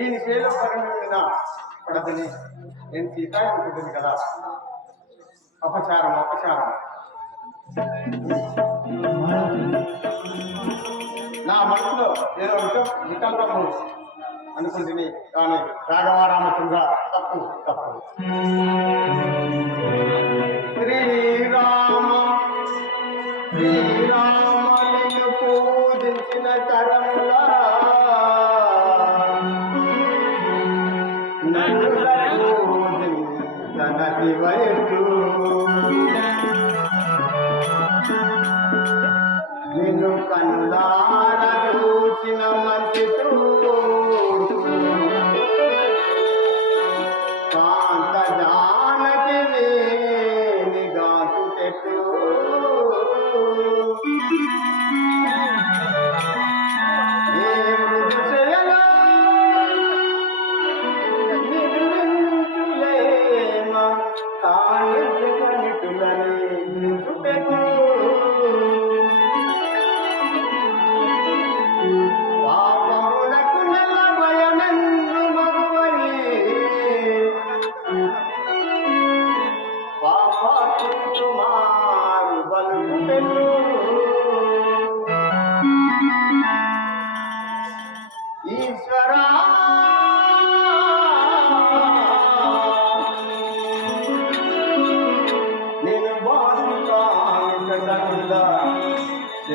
దీని చేలో పరమైన పడదని. నేను సీత అనుకుంటుంది కదా. అపచారం అపచారం. నా మనసులో ఏదో వికం వికల్పము అనుకుంటుంది. కానీ రాఘవారామచంద్ర తప్పు తప్పు. శ్రీరామ. శ్రీ Right.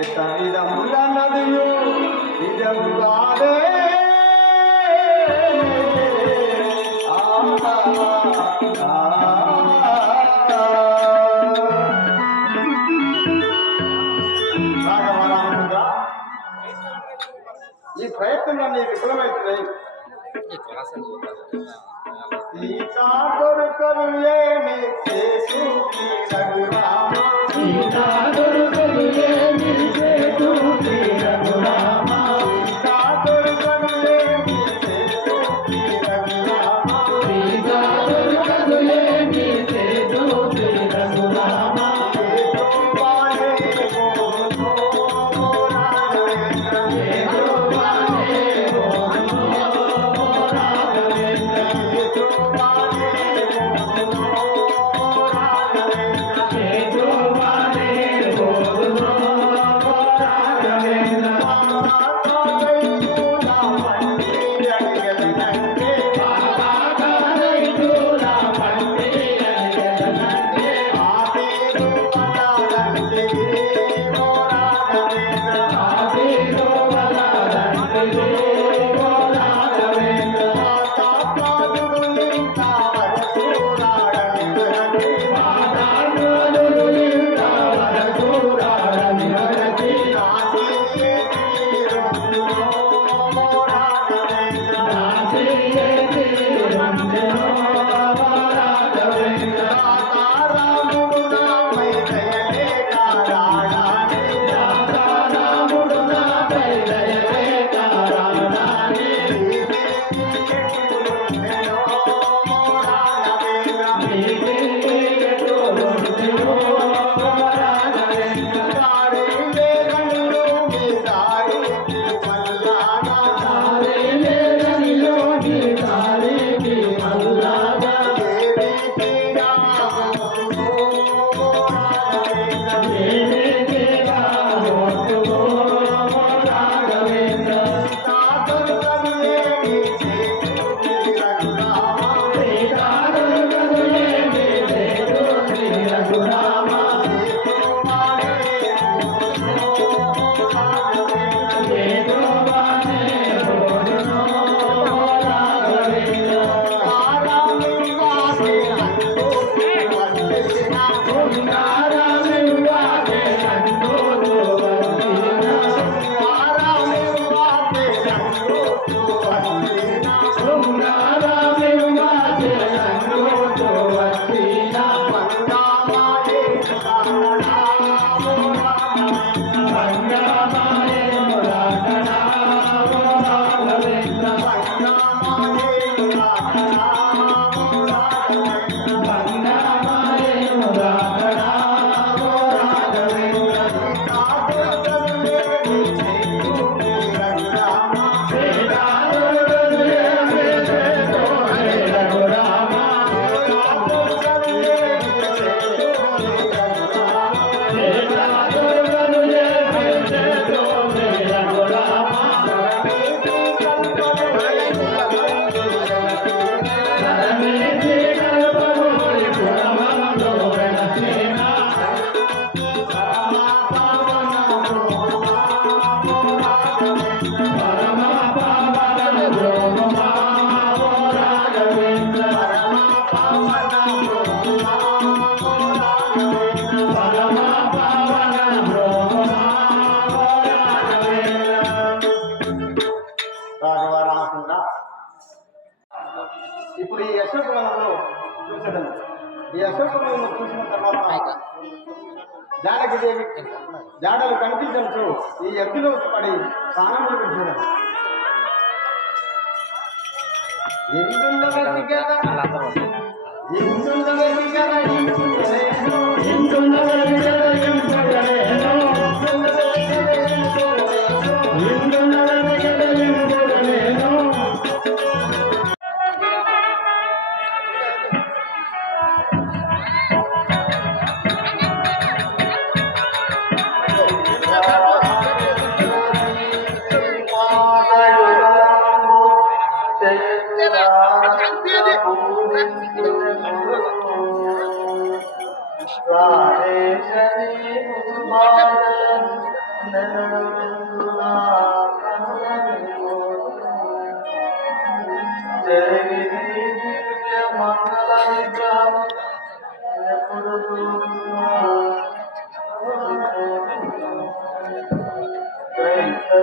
చిత్తమిదముల నిజము కాదే రాఘవరామచంద్ర ఈ ప్రయత్నంలో విఫలమవుతున్నాయి సీతా దొరకలు ఏమి చేసు రఘురామ. సీతా దొరకలు ఏమి Bye. பாட்டை காணாமல் எங்குள்ள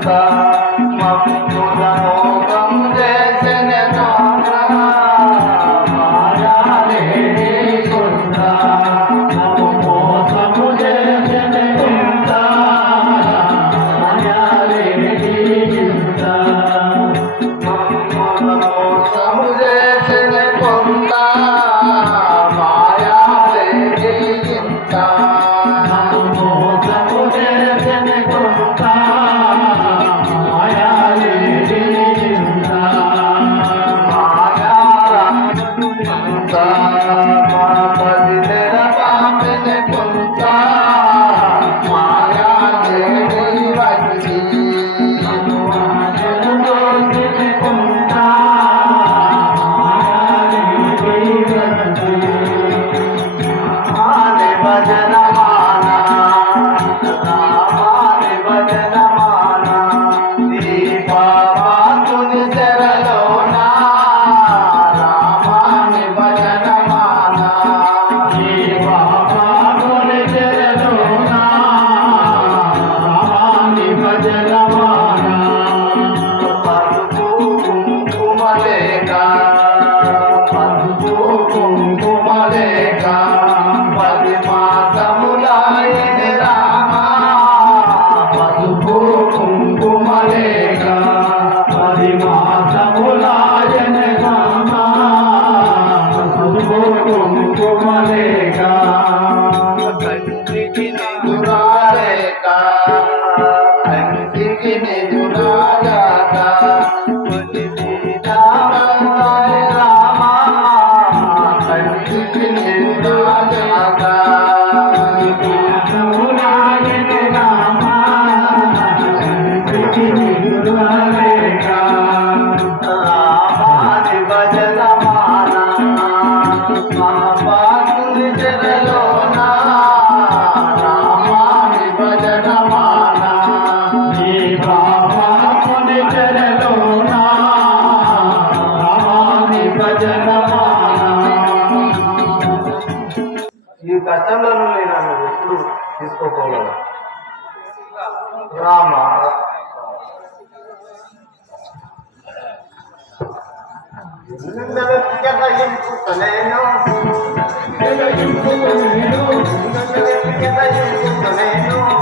কথা what it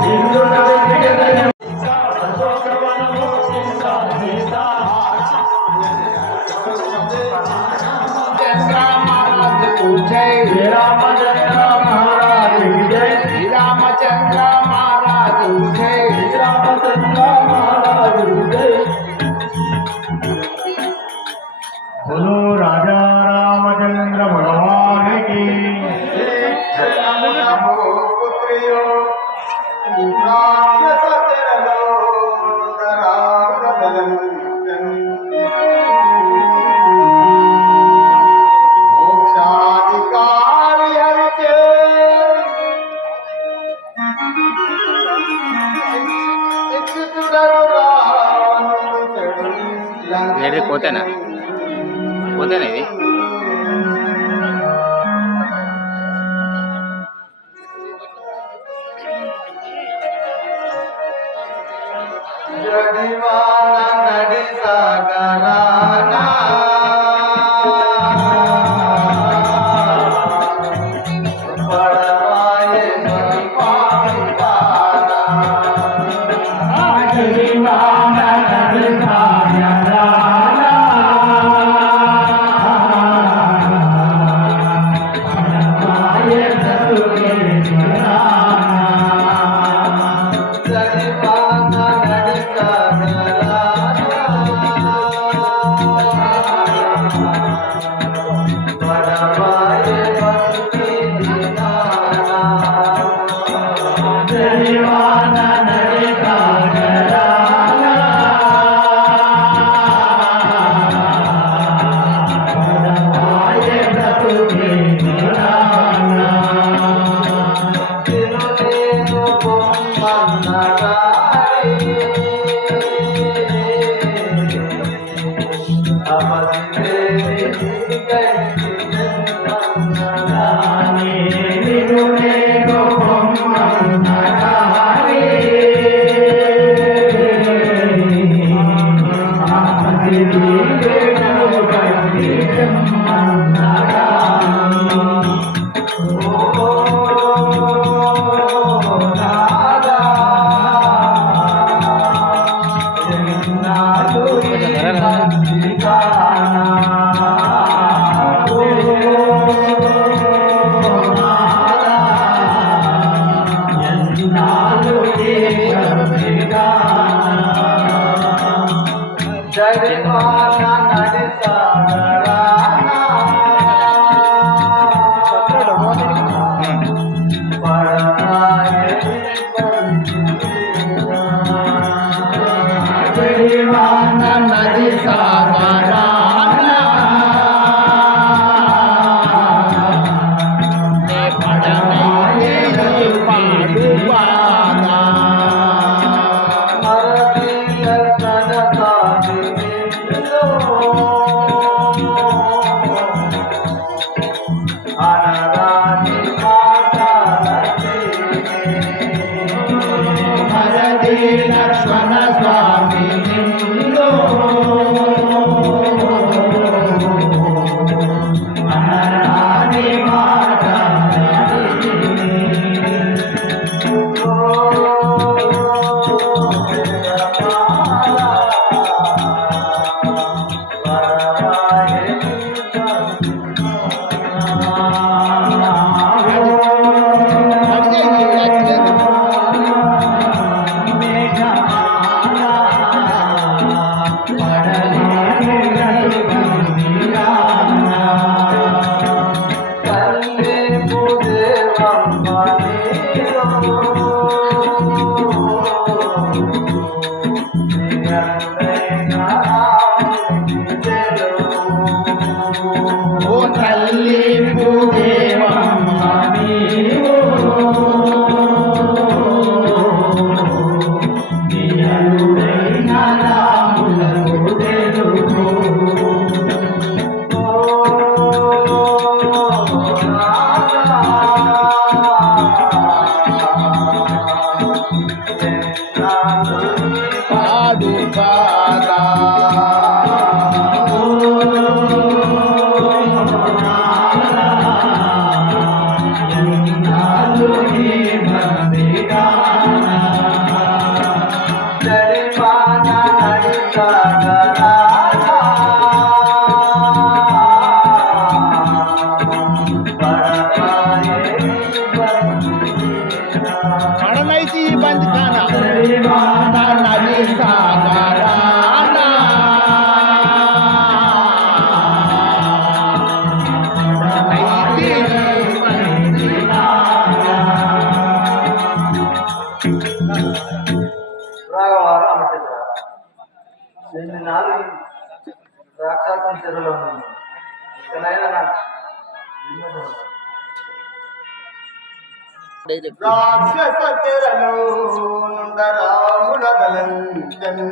Yeah. చెరువులో ఉంది రాక్షస చెరలో నుండ రాముల దళంకారి